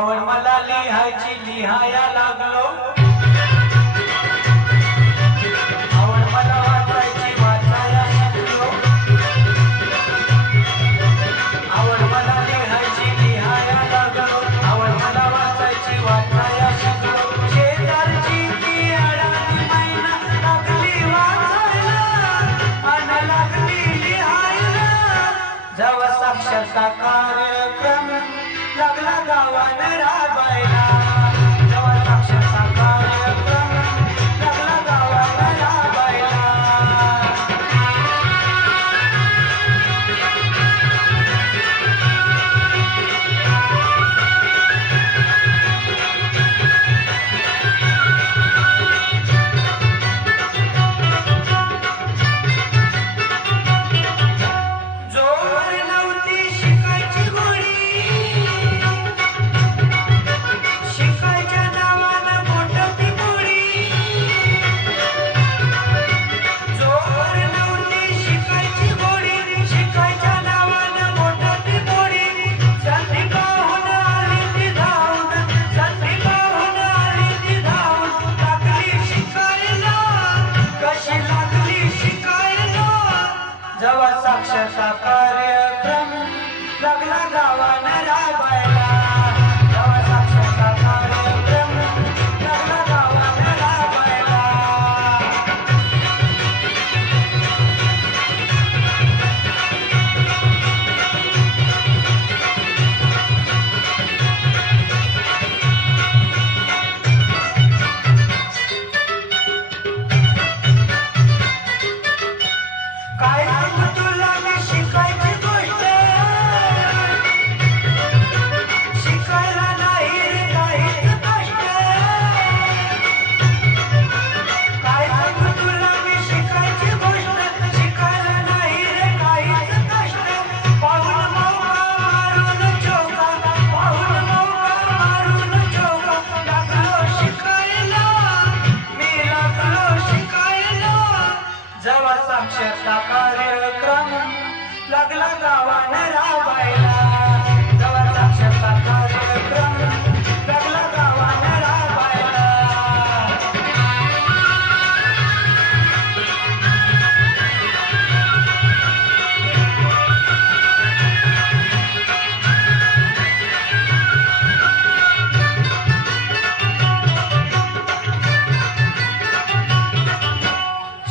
आवड मला लिहायची लिहाया लागलो, आवड मला वाचायची वाचाया शिकलो, आवड मला लिहायची लिहाया लागलो, आवड मला वाचायची वाचाया शिकलो. शेजारची ती अडाणी मैना लागली वाचायला आणि लागली लिहायला. जेव्हा साक्षरता कार्यक्रम लागला गावानं राबायला, जेव्हा साक्षरता कार्यक्रम लागला गावानं राबायला. जोवर नव्हती शिकायची गोडी, शिकायच्या नावानं मोठती गोडी. जोवर नव्हती शिकायची गोडी, शिकायच्या नावानं मोठती गोडी. संधी पाहून आली ती धावून, संधी पाहून आली ती धावून. लागली शिकायला, कशी लागली शिकायला. जेव्हा साक्षरता कार्यक्रम लागला गावानं राबायला, जेव्हा साक्षरता कार्यक्रम लागला गावानं राबायला. काय सांगू तुला मी शिकायची गोष्ट, शिकायला नाही रे काहीच कष्ट. काय सांगू तुला मी शिकायची गोष्ट, शिकायला नाही रे काहीच कष्ट. पाहून मौका मारून चौका, पाहून मौका मारून चौका. लागलो शिकायला, मी लागलो शिकायला. जेव्हा साक्षरता कार्यक्रम लागला गावानं राबायला, जेव्हा साक्षरता कार्यक्रम लागला गावानं राबायला.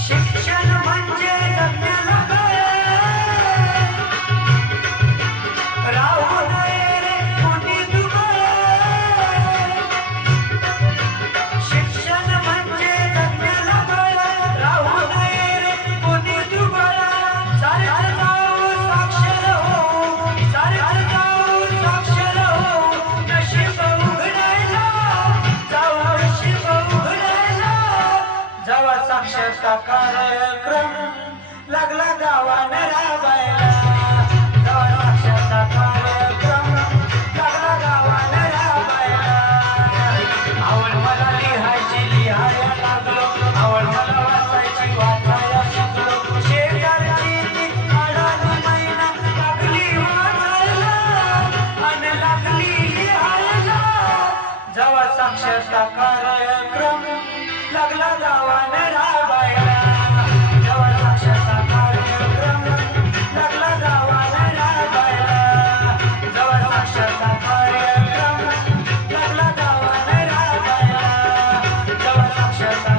शिक्षण म्हणजे जगण्याला कळे, राहू नये रे कुणी दुबळे. शिक्षण म्हणजे जगण्याला कळे, राहू नये रे कुणी दुबळे. सारे जाऊ साक्षर हो, सारे जाऊ साक्षर हो. नशीब उघडायला जाऊ, नशीब उघडायला. जेव्हा साक्षरता कार्यक्रम लागला गावानं राबायला, जेव्हा साक्षरता कार्यक्रम लागला गावानं राबायला. आवड मला लिहायची लिहायला लागलो, आवड मला वाचायची वाचायला शिकलो. शेजारची ती अडाणी मैना लागली वाचायला आणि लागली लिहायला. जेव्हा साक्षरता कार्यक्रम लागला गावानं राबायला, जेव्हा साक्षरता कार्यक्रम लागला गावानं राबायला, जेव्हा साक्षरता कार्यक्रम लागला गावानं राबायला, जेव्हा साक्षरता